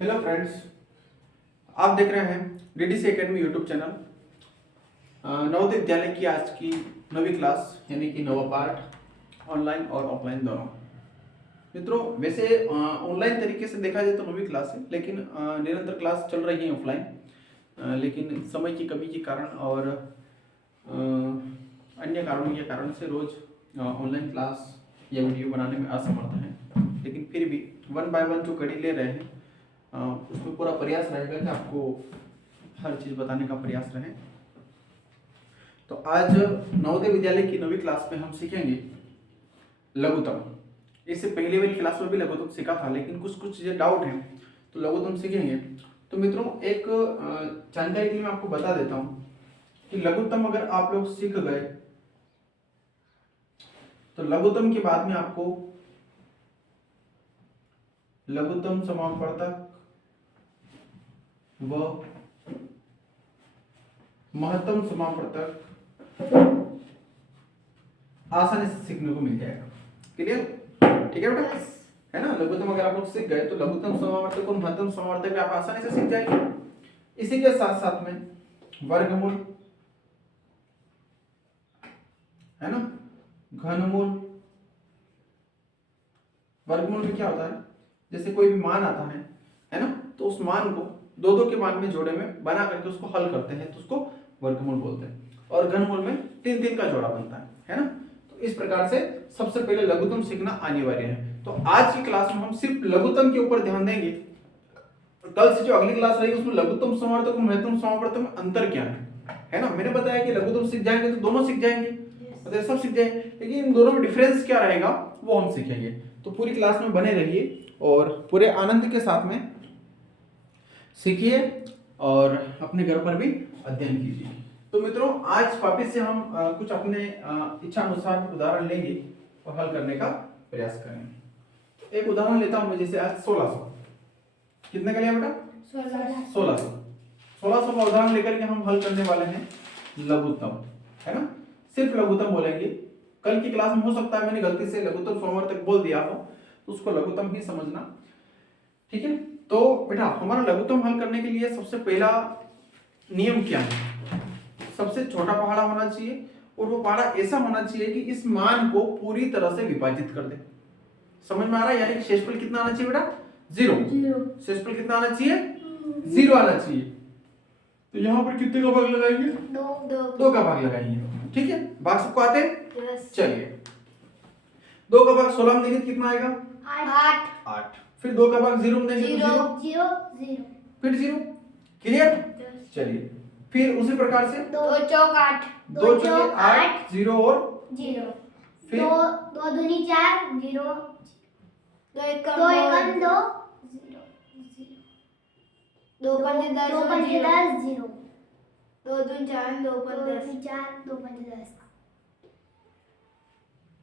Hello friends, आप देख रहे हैं DDC academy YouTube channel. Navodaya Vidyalaya की आज की 9वीं क्लास यानी कि 9वां पार्ट ऑनलाइन और ऑफलाइन दोनों। मित्रों, वैसे ऑनलाइन तरीके से देखा जाए तो 9वीं क्लास है, लेकिन निरंतर क्लास चल रही है ऑफलाइन। लेकिन समय की कमी के कारण और अन्य कारणों के कारण से रोज ऑनलाइन क्लास या वीडियो बनाने में असमर्थ हैं, लेकिन फिर भी वन बाय वन जो कड़ी ले रहे हैं उसमें पूरा प्रयास रहेगा कि आपको हर चीज़ बताने का प्रयास रहे। तो आज नवोदय विद्यालय की 9वीं क्लास में हम सीखेंगे लघुत्तम। इससे पहले वाली क्लास में भी लघुत्तम सीखा था, लेकिन कुछ चीज़ें डाउट हैं तो लघुत्तम सीखेंगे। तो मित्रों, एक जानकारी के लिए मैं आपको बता देता हूँ कि लघुत्तम अगर आप लोग सीख गए तो लघुत्तम के बाद में आपको लघुत्तम समापवर्तक व महत्तम समापवर्तक आसानी से सीखने को मिल जाएगा। क्लियर? ठीक है बेटा, है ना। लघुत्तम अगर आप लोग सीख गए तो लघुत्तम समापवर्तक और महत्तम समापवर्तक भी आप आसानी से सीख जाएंगे। इसी के साथ साथ में वर्गमूल, है ना, घनमूल। वर्गमूल में क्या होता है, जैसे कोई भी मान आता है ना, तो उस मान को दो के मान में जोड़े में बना करके उसको हल करते हैं तो उसको वर्गमूल बोलते हैं। और घनमूल में 3 का जोड़ा बनता है ना। तो इस प्रकार से सबसे पहले लघुत्तम सीखना अनिवार्य है। तो आज की क्लास में हम सिर्फ लघुत्तम के ऊपर ध्यान देंगे। कल से जो अगली क्लास रहेगी उसमें लघुत्तम समावर्तक और महत्तम समावर्तक में अंतर क्या है ना। मैंने बताया कि लघुत्तम सीख जाएंगे तो दोनों सीख जाएंगे, मतलब सब सीख जाएंगे, लेकिन इन दोनों में डिफरेंस क्या रहेगा वो हम सीखेंगे। तो पूरी क्लास में बने रहिए और पूरे आनंद के साथ में सीखिए और अपने घर पर भी अध्ययन कीजिए। तो मित्रों, आज वापस से हम कुछ अपने इच्छा अनुसार उदाहरण लेंगे और हल करने का प्रयास करेंगे। एक उदाहरण लेता हूं मैं, जैसे आज 1600 कितने का लिया बेटा? 1600 का उदाहरण लेकर के हम हल करने वाले हैं लघुत्तम, है ना। सिर्फ लघुत्तम बोलेंगे। कल की क्लास में हो सकता है मैंने गलती से लघुत्तम समावर्तक बोल दिया हो, तो उसको लघुत्तम ही समझना, ठीक है। तो बेटा, हमारा लघुत्तम हल करने के लिए सबसे पहला नियम क्या है? सबसे छोटा पहाड़ा होना चाहिए और वो पहाड़ा ऐसा होना चाहिए कि इस मान को पूरी तरह से विभाजित कर दे। समझ में आ रहा है? यानी शेषफल कितना आना चाहिए बेटा? 0। शेषफल कितना आना चाहिए? 0 आना चाहिए। तो यहाँ पर कितने का भाग लगाएंगे? 2 का भाग लगाएंगे, ठीक है। भाग सबको आते हैं? चलिए, 2 का भाग 16 में देंगे कितना आएगा? 8। फिर 2 का भाग 0 में देंगे तो 0, फिर 0। क्लियर? चलिए, फिर उसी प्रकार से 2 चौक 8, 2 चौके 8, 0 और 0, फिर 2 दूनी 4, 0, 2 एकम 2, 0, 2 पंजे 10, 2 पंजे 10, 0, 2 दूनी 4, 2 पंजे 10, 2 पंजे 10,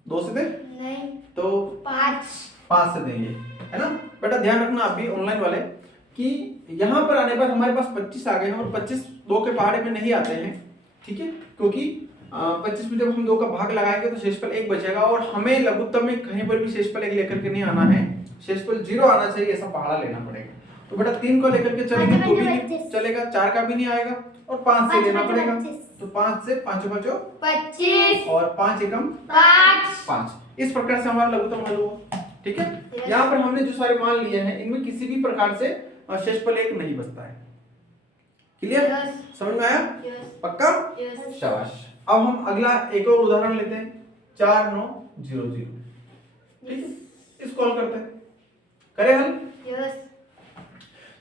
2 से दे नहीं तो 5 से देंगे, है ना। बेटा ध्यान रखना आप भी ऑनलाइन वाले कि यहाँ पर आने पर हमारे पास 25 आ गए हैं और 25 2 के पहाड़े में नहीं आते हैं, ठीक है, क्योंकि 25 में जब हम 2 का भाग लगाएंगे तो शेषफल 1 बचेगा और हमें लघुत्तम में कहीं पर भी शेषफल 1 लेकर के नहीं आना है, शेषफल 0 आना चाहिए, ऐसा पहाड़ा लेना पड़ेगा। तो बेटा 3 को लेकर के चलेंगे तो भी नहीं चलेगा, 4 का भी नहीं आएगा और 5 से लेना पड़ेगा। तो 5 से 5 बचो 25 और 5 एकम 5। इस प्रकार से हमारा लघुत्तम हल हुआ, ठीक है। यहाँ पर हमने जो सारे मान लिए हैं इनमें किसी भी प्रकार से शेषफल 1 नहीं बचता है। क्लियर? समझ में आया? पक्का? शाबाश। अब हम अगला एक और उदाहरण लेते हैं, 4900, ठीक है। इसको हल करते हैं, करें हल?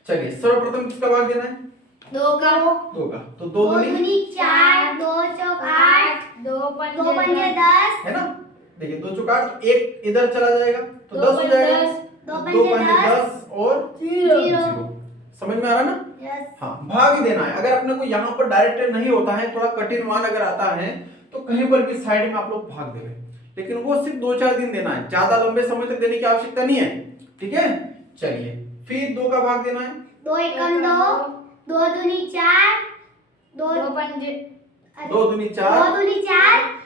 चलिए, सर्वप्रथम किसका भाग देना है? 2 का। तो 2 दूनी 4, 2 चौक 8, 2 पंजे 10, है ना। देखिए 2 चौक 8, 1 इधर चला जाएगा तो 10 हो जाएगा, 2 पंजे 10 और 0। समझ में आ रहा ना? हाँ, भाग ही देना है। अगर अपने को यहाँ पर डायरेक्ट नहीं होता है, थोड़ा कठिन मान अगर आता है तो कहीं पर भी साइड में आप लोग भाग देंगे, लेकिन वो सिर्फ 2-4 दिन देना है, ज्यादा लंबे समय तक देने की आवश्यकता नहीं है, ठीक है। चलिए, फिर 2 का भाग देना है, 2 एकम 2, 2 दूनी 4, 2 पंजे 2 दूनी 4,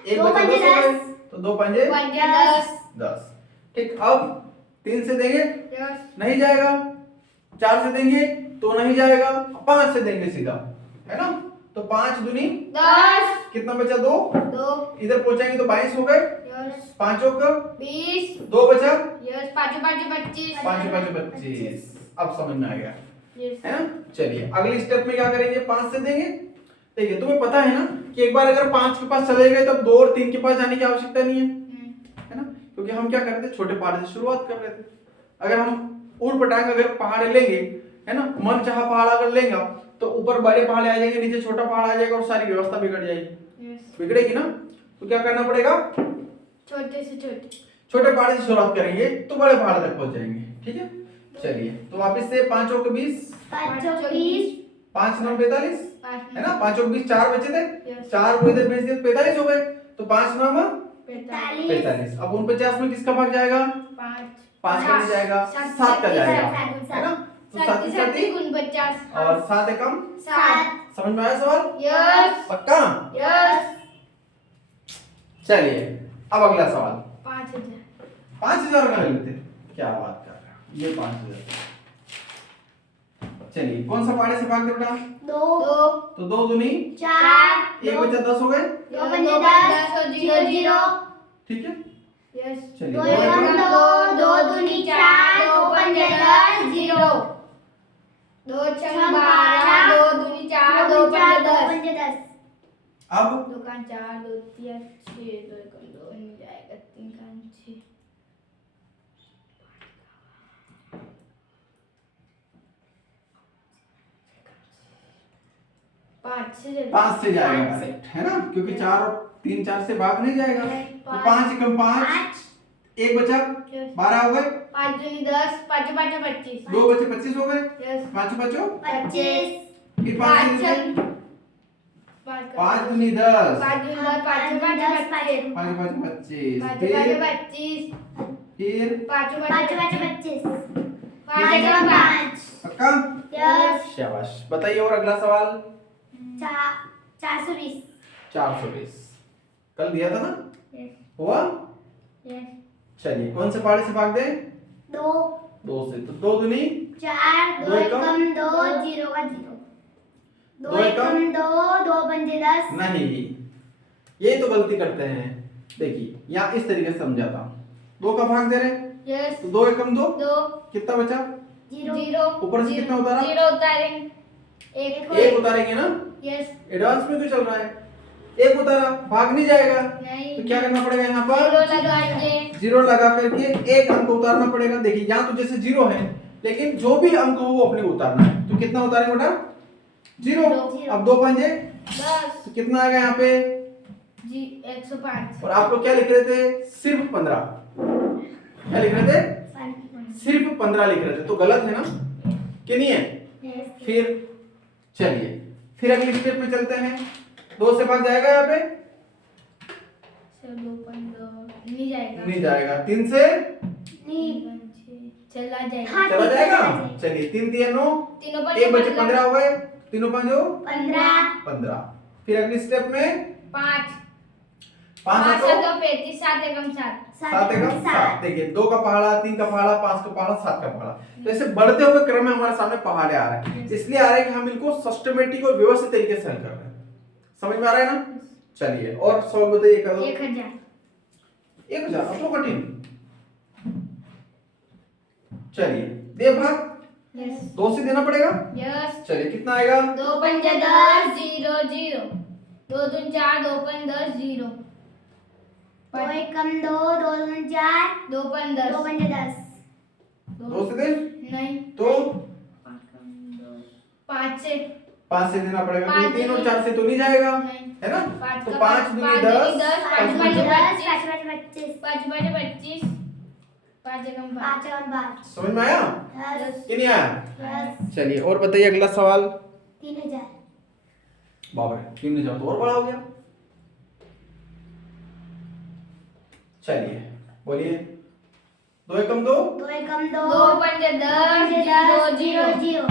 1 पंजे 10, तो 2 पंजे 10, ठीक। अब 3 से देंगे नहीं जाएगा, 4 से देंगे तो नहीं जाएगा, 5 से देंगे सीधा, है ना। तो 5 दूनी 10, कितना बचा 2, 2, इधर पहुंचाएंगे तो 22 हो गए, यस, 5 का 20, 2 बचा, यस, 5 25, 5 5 25। अब समझ में आ गया, यस, है ना। चलिए अगले स्टेप में क्या करेंगे, 5 से देंगे। देखिए तुम्हें पता है ना कि एक बार अगर 5 के पास चले गए तब 2 और 3 के पास जाने की आवश्यकता नहीं है ना, क्योंकि हम क्या कर रहे थे, छोटे पहाड़ से शुरुआत कर रहे थे। अगर हम ऊट पटांग अगर पहाड़ लेंगे, है ना, मन चाहा पहाड़ अगर लेंगे तो ऊपर बड़े पहाड़ आ जाएंगे, नीचे छोटा पहाड़ आ जाएगा और सारी व्यवस्था बिगड़ जाएगी, यस, बिगड़ेगी ना। तो क्या करना पड़ेगा, छोटे से छोटे, छोटे पहाड़ से शुरुआत करेंगे तो बड़े पहाड़ तक पहुंच जाएंगे, ठीक है। चलिए तो वापस से 5 और 20, 5 20, 5 9 45, 5 है ना। 5 और 20 4 बचे थे, Yes. 4 को इधर भेज दिए 45 हो गए, तो 5 9 45, 45। अब 49 में किसका भाग जाएगा, 5 का नहीं जाएगा, 7 का जाएगा, है ना। तो 7 7 49 और 7 एकम 7, समझ में आया सवाल, यस, पक्का। यस, चलिए अब अगला सवाल, 5000, 5000 का ले लेते हैं। क्या बात कर रहे हैं, ये 5000। चलिए कौन सा पहाड़े से भाग दे बेटा, 2, तो 2 दूनी 4, 1 बचा 10 हो गए, 2 पंजे 10, 0 0, ठीक है। यस, चलिए 2 एकम 2, 2 दूनी 4, 2 पंजे 10, 0, 2 छंग 12, 2 दूनी 4, 2 पंजे 10, अब 2 का 4, 2 3 6, 2 एकम 2 बन जाएगा, 3 का 6, 5 से जाएगा डायरेक्ट, है ना, क्योंकि 4 और 3 4 से भाग नहीं जाएगा। तो 5 एकम 5, 1 बचा 12 हो गए, 5 दूनी 10, 5 5 25, 2 बचे 25 हो गए, यस, 5 बचो 25, फिर 5 से 5 दूनी 10, 5 दूनी 10, 5 5 25, 5 5 25, 5 फिर 25, फिर 5 25, 5 पक्का, यस, शाबाश। बताइए और अगला सवाल, 420, 420 कल दिया था ना, यस, हुआ। यस, चलिए कौन से पहाड़े से भाग दे, 2 2 से, तो 2 दूनी 4, 2 एकम 2, 0 का 0, 2 एकम 2, 2 पंजे 10, नहीं, ये तो गलती करते हैं। देखिए यहाँ इस तरीके से समझाता हूँ, 2 का भाग दे रहे हैं, यस, तो 2 एकम 2, 2, कितना बचा, 0, ऊपर से कितना उतारा, 0 उतारेंगे, 1 उतारेंगे ना, यस, एडवांस में तो चल रहा है, 1 उतारा, भाग नहीं जाएगा, नहीं, तो क्या करना पड़ेगा यहाँ पर, 0 लगाएंगे, 0 लगा करके 1 अंक उतारना पड़ेगा। देखिए यहाँ तो जैसे 0 है, लेकिन जो भी अंक हो वो अपने को उतारना है, तो कितना उतारेंगे बेटा, 0। अब 2 पंजे 10, तो कितना आएगा यहाँ पे, जी 105, और आप लोग क्या लिख रहे थे, सिर्फ 15, क्या लिख रहे थे, सिर्फ 15 लिख रहे थे, तो गलत है ना कि नहीं है। फिर चलिए फिर अगली स्टेप में चलते हैं, 2 से भाग जाएगा यहाँ पे, 2 15 नहीं जाएगा, नहीं जाएगा, 3 से चला जाएगा, चला जाएगा। चलिए 3 3 9, तीनों 1 बचे 15 हो गए, तीनों 5 15, फिर अगली स्टेप में 5 5 5 तो 7 35, 7 एकम 7, 7 एकम 7। देखिए 2 का पहाड़ा, 3 का पहाड़ा, 5 का पहाड़ा, 7 का पहाड़ा, तो ऐसे बढ़ते हुए क्रम में हमारे सामने पहाड़े आ रहे हैं, इसलिए आ रहे हैं कि हम इनको सिस्टमेटिक और व्यवस्थित तरीके से हल कर रहे हैं। समझ में आ रहा है ना। चलिए और सवाल बताइए, करो 1000, 1000 अब तो कठिन। चलिए दे भाग, यस, 2 से देना पड़ेगा, यस, चलिए कितना आएगा, 2 पंजे 10, 0 0, 2 दूनी 4, 2 पंजे 10, 0, 2 एकम 2, 2 दूनी 4, 2 पंजे 10, 2 से दे नहीं, तो 5 से 5 से देना पड़ेगा, पाँच क्योंकि 3 और दूनी- 4 से तो नहीं जाएगा, नहीं, है ना। 5 तो का 5 दूनी 10, 5 5 पंजे दूनी 25, 5 पंजे 25, 5 एकम 5, समझ में आया यस, कि नहीं आया। यस, चलिए और बताइए अगला सवाल, 3000, बाप रे 3000 तो और बड़ा हो गया। चलिए बोलिए, 2 एकम 2, 2 एकम 2, 2 पंजे 10, 0 0 0,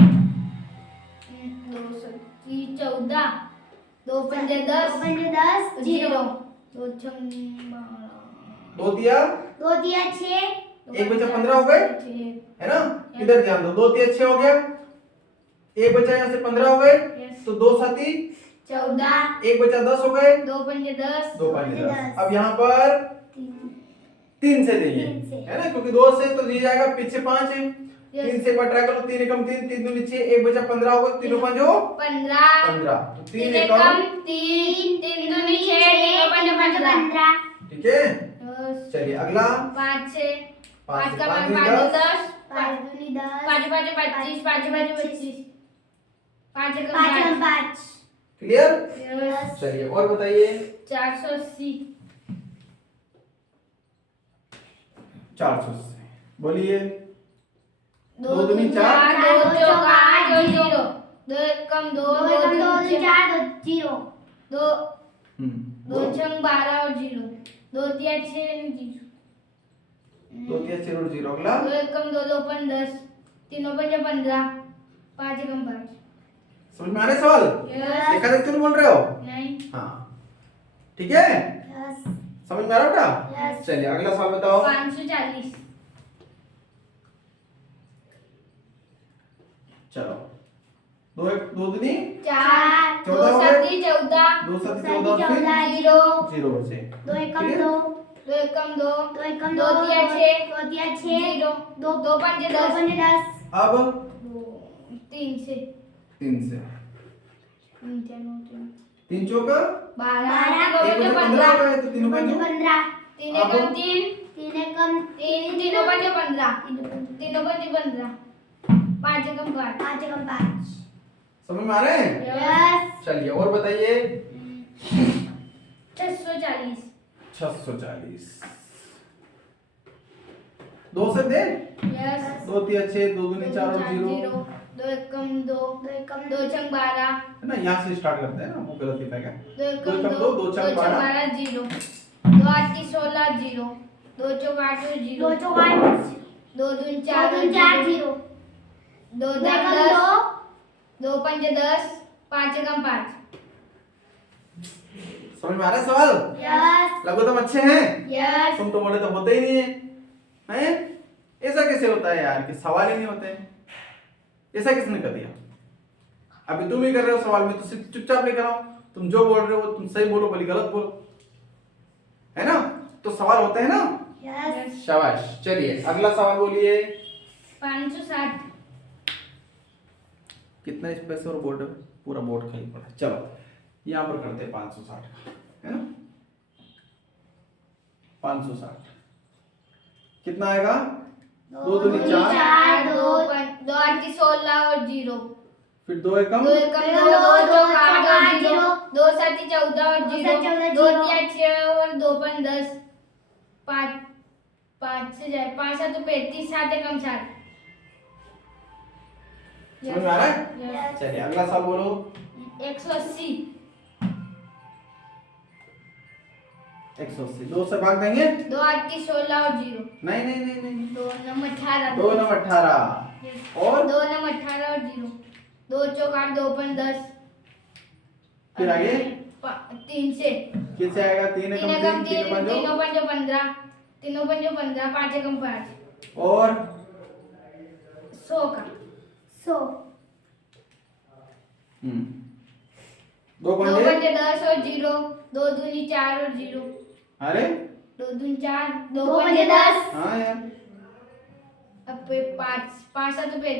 2 सत्ती 14, 2 पंजे 10, 0, 2 छंग 2 दिया 2 दिया 6, एक बचा 15 हो गए, है ना? इधर ध्यान दो, 2 3 6 हो गया, एक बचा यहाँ से 15 हो गए, तो 2 7 14, एक बचा 10 हो गए, 2 पंजे 10, 2 5 10। अब यहाँ पर 3 से देंगे, है ना? क्योंकि 2 से तो दिया जाएगा, पीछे 5 है, 3 से एक बार ट्राई करो, 3 एकम 3, 3 दूनी 6, एक बचा 15 हो गए, 3 5 15, 15, तो 3 3 एकम, एकम 3, 3 दूनी 6, 3 पंजे 15। ठीक है? चलिए अगला 5 से 5 का 5 5 5 10, 10, 5 5 25, 5 5 25, 5 एकम 5, क्लियर? चलिए और बताइए। 480, 480 बोलिए। 2 2 दूनी 4, 2 चौका 8 और 0, 2 एकम 2, 2 दूनी 4 और 0, 2 2 छंग 12 और 0, 2 तिया 6 और 0, 2 3 6 और 0। अगला 2 एकम 2 2 5 10, 3 पंजे 15, 5 एकम 5। समझ में आ रहा है सवाल? देखा देखते नहीं बोल रहे हो? नहीं। हाँ ठीक है, समझ में आ रहा बेटा? चलिए अगला सवाल बताओ। 540, चलो 2 2 दूनी 4, 2 14 हो गए? सती 14, 2 7 14 फिर 0, 0 बचे। 2 एकम ठीक है? 2, 2 एकम 2, 2 तिया 6, 0, 2 पंजे 10, अब 3 से 3 से 3 3 9 3 चौका 12, एक बचे 15 हो गए, तो 3 5 3 एकम 3, 3 3 पंजे 15, 3 पंजे 15, 5 एकम 5। समझ में आ रहे हैं? चलिए और बताइए। 640, 640 2 से दे, यस 2 3 6, 2 दूनी 4 और 0, 2 एकम 2, 2 छंग 12, है ना? यहाँ से स्टार्ट करते हैं ना, वो गलत लिखा है। 2 एकम 2, 2 2 छंग छंग 12, 12 0, 2 8 की 16 0, 2 चौक 8 और 0, 2 दून 4 और 0, 2 10, 2 पंजे 10, 5 एकम 5। समझ में आ रहा है सवाल? यस लघुत्तम अच्छे हैं? यस तुम तो बोले तो होते ही नहीं है, हैं? ऐसा कैसे होता है यार कि सवाल ही नहीं होते हैं? ऐसा किसने कर दिया? अभी तुम ही कर रहे हो सवाल में, तो सिर्फ चुपचाप लेकर आओ। तुम जो बोल रहे हो तुम सही बोलो, भली गलत बोलो, है ना? तो सवाल होते हैं ना? यस शाबाश। चलिए अगला सवाल बोलिए। 560, कितना स्पेस और बोर्ड, पूरा बोर्ड खाली पड़ा है। चलो यहाँ पर करते हैं 560, है ना? 560 कितना आएगा? 2 दूनी 4, 2 8 की 16 और 0, फिर 2 एकम 2 एकम 2, 2 चौक 8 और 0, 2 7 14 और 0, 2 तिया 6 और 2 5 10, 5 से जाए 5 7 35, 7 एकम 7। समझ में आ रहा है? यस चलिए अगला सवाल बोलो। 180, 180 2 से भाग देंगे? 2 8 की 16 और 0, नहीं नहीं नहीं नहीं, 2 9 18, 2 9 18 और 2 9 18 और 0, 2 चौक 8, 2 5 10, फिर आगे 3 से कैसे आएगा? 3 3 एकम एकम 3, 3, 3 3 पंजे 15, 3 पंजे 15, 5 एकम 5, और 100 का 100, 2 2 पंजे, पंजे 10 और 0, 2 दूनी 4 और 0, अरे 2 दूनी 4, 2 पंजे 10, हाँ यार, अब पे 5 5 7 पे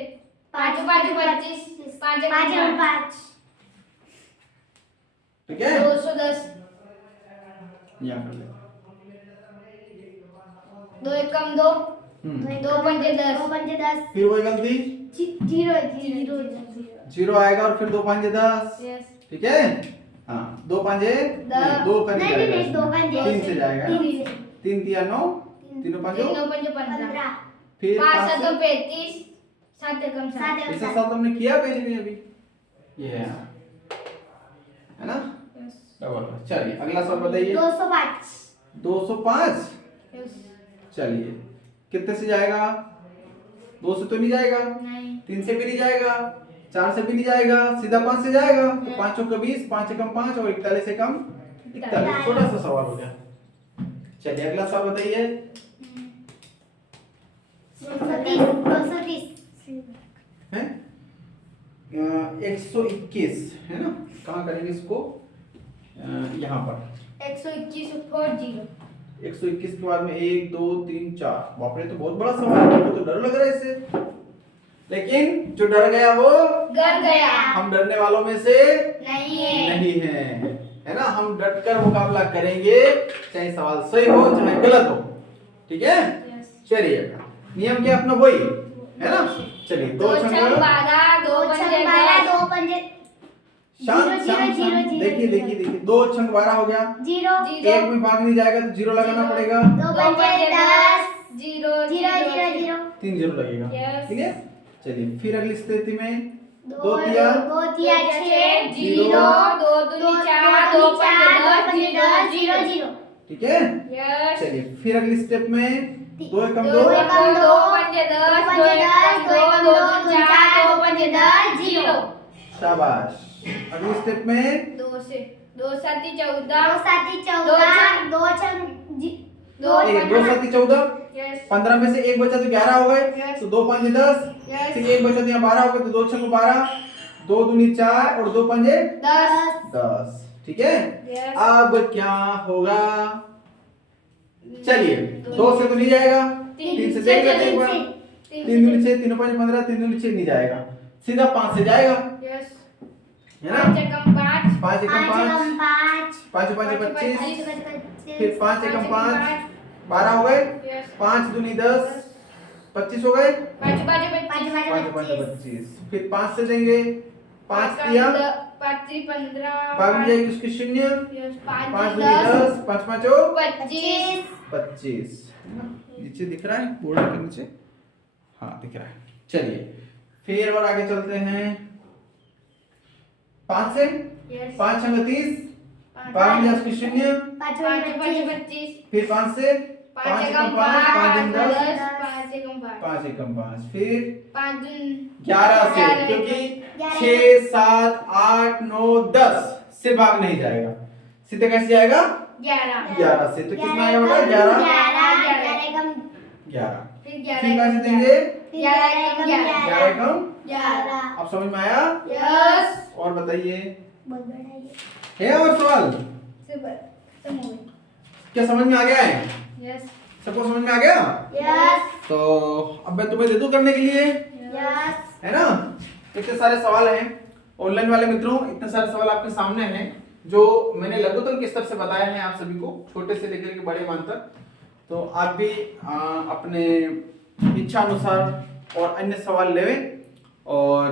5 5 25, 5 एकम 5, ठीक है? 210, यहाँ कर ले। 2 एकम 2, 2 पंजे 10, फिर वही गलती, 0 0 आएगा और फिर 2 5 10, यस ठीक है? हाँ 2 5 2 5 नहीं, 2 पंजे 3 से जाएगा, 3 3 9, 3 5 3 पंजे 15, फिर 5 5 7 35, 7 एकम 7, ऐसा सवाल तुमने किया पहले भी अभी, ये है ना? डबल। चलिए अगला सवाल बताइए। 205, 205 यस चलिए कितने से जाएगा? 2 से तो नहीं जाएगा, नहीं 3 से भी नहीं जाएगा, 4 से भी नहीं जाएगा, सीधा 5 से जाएगा। तो 5 का 20, 5 एकम 5 और 41 एकम 41। छोटा सा सवाल हो गया। चलिए अगला सवाल बताइए। है 121 है ना। कहाँ करेंगे इसको, यहाँ पर 121 40 121 के बाद में 1 2 3 4। बाप रे, तो बहुत बड़ा सवाल है, मुझे तो डर लग रहा है इससे, लेकिन जो डर गया वो डर गया। हम डरने वालों में से नहीं है। नहीं है ना। हम डट कर मुकाबला करेंगे, चाहे सवाल सही हो चाहे गलत हो, ठीक है। चलिए, नियम क्या अपना वही है ना। चलिए, 2 छंग 12 2 पंजे 10 शांत शांत शांत। देखिए देखिए देखिए, 2 छंग 12 हो गया, 0 एक में भाग नहीं जाएगा तो 0 लगाना पड़ेगा। 2 पंजे 10 0 0 3 0 लगेगा, Yes. ठीक है। चलिए, फिर अगली स्थिति में 2 2 तिया 6 0 2 2 4 2 पंजे 10 0 0 ठीक है। यस। चलिए, फिर अगली स्टेप में 2 एकम 2 2 एकम 2 पंजे 10 2 एकम 2 2 4 2 पंजे 10 0। शाबाश। अगली स्टेप में 2 से 2 7 14 2 2 2 2 7 14, यस 15 में से एक बचा तो 11 हो गए, Yes. तो 2 5 10, Yes. फिर एक बचा तो यहाँ 12 हो गए, तो 2 6 12, 2 दूनी 4 और 2 पंजे 10, ठीक है। Yes. अब क्या होगा, चलिए 2 से तो नहीं जाएगा, 3 से जाएगा, 3 दूनी 6 3 5 15, 3 दूनी 6 नहीं जाएगा, सीधा 5 से जाएगा, यस है ना। 5 एकम 5 5 एकम 5 5 5 25, फिर 5 एकम 5 12 हो गए, यस 5 दूनी 10 25 हो गए, 5 5 5 5 25, फिर 5 से देंगे, 5 दिया 5 3 15 भाग में जाएगी उसकी 0, यस 5 5 दूनी 10 5 5 25 25, नीचे दिख रहा है बोर्ड के नीचे, हाँ दिख रहा है। चलिए, फिर और आगे चलते हैं, 5 से यस 5 छंग 30, भाग में जाएगी उसकी 0, 5 25 फिर 5 से 5 एकम 5 5 10 10 5 एकम 5 5 एकम 5, फिर 5 11 से, क्योंकि 6 7 8 9 10 से भाग नहीं जाएगा, सीधे कैसे जाएगा 11 से, तो कितना आएगा बेटा 11, फिर फिर कैसे देंगे 11 एकम 11 एकम 11 अब समझ में आया। यस और बताइए, बहुत बड़ा है और सवाल क्या समझ में आ गया है, यस सबको समझ में आ गया। यस तो अब मैं तुम्हें दे दूं करने के लिए, यस है ना। इतने सारे सवाल हैं ऑनलाइन वाले मित्रों, इतने सारे सवाल आपके सामने हैं जो मैंने लघुत्तम के स्तर से बताया है आप सभी को, छोटे से लेकर के बड़े मान तक। तो आप भी अपने इच्छा अनुसार और अन्य सवाल लेवें और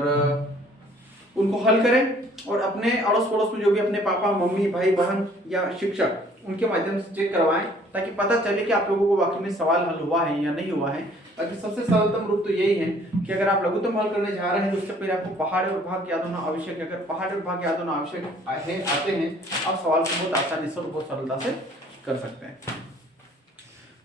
उनको हल करें, और अपने अड़ोस पड़ोस में जो भी अपने पापा मम्मी भाई बहन या शिक्षक उनके माध्यम से चेक करवाएं, ताकि पता चले कि आप लोगों को वाकई में सवाल हल हुआ है या नहीं हुआ है। बाकी सबसे सरलतम रूप तो यही है कि अगर आप लघुत्तम हल करने जा रहे हैं तो उससे पहले आपको पहाड़ और भाग याद होना आवश्यक है। अगर पहाड़ और भाग याद होना आवश्यक है आते हैं, आप सवाल को बहुत आसानी से और बहुत सरलता से कर सकते हैं।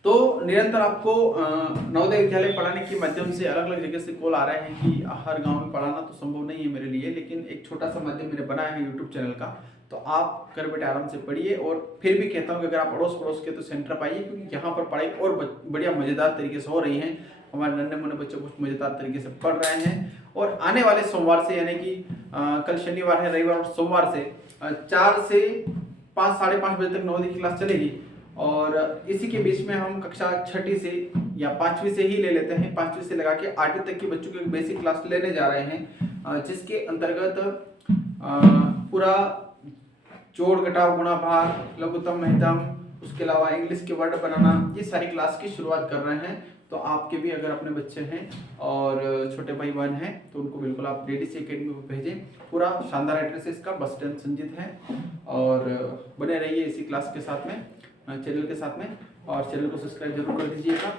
तो निरंतर आपको नवोदय विद्यालय पढ़ाने के माध्यम से अलग अलग जगह से कॉल आ रहे हैं कि हर गांव में पढ़ाना तो संभव नहीं है मेरे लिए, लेकिन एक छोटा सा माध्यम मैंने बनाया है यूट्यूब चैनल का, तो आप घर बैठे आराम से पढ़िए। और फिर भी कहता हूँ कि अगर आप अड़ोस पड़ोस के तो सेंटर पर आइए, क्योंकि यहाँ पर पढ़ाई और बढ़िया मजेदार तरीके से हो रही है। हमारे नन्हे मुन्ने बच्चे कुछ मजेदार तरीके से पढ़ रहे हैं, और आने वाले सोमवार से, यानी कि कल शनिवार है, रविवार और सोमवार से 4 से 5 साढ़े 5 बजे तक नवोदय की क्लास चलेगी। और इसी के बीच में हम कक्षा 6ठी से या 5वीं से ही ले लेते हैं, 5वीं से लगा के 8वीं तक के बच्चों की बेसिक क्लास लेने जा रहे हैं, जिसके अंतर्गत पूरा जोड़ घटाव गुणा भाग लघुत्तम महत्तम, उसके अलावा इंग्लिश के वर्ड बनाना, ये सारी क्लास की शुरुआत कर रहे हैं। तो आपके भी अगर अपने बच्चे हैं और छोटे भाई बहन हैं तो उनको बिल्कुल आप डीडीसी एकेडमी को भेजें। पूरा शानदार एड्रेस है इसका, बस स्टैंड संजीत है। और बने रहिए इसी क्लास के साथ में, चैनल के साथ में, और चैनल को सब्सक्राइब जरूर कर दीजिएगा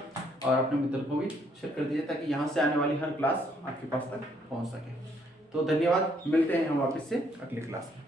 और अपने मित्र को भी शेयर कर दीजिए, ताकि यहाँ से आने वाली हर क्लास आपके पास तक पहुँच सके। तो धन्यवाद, मिलते हैं हम वापस से अगली क्लास में।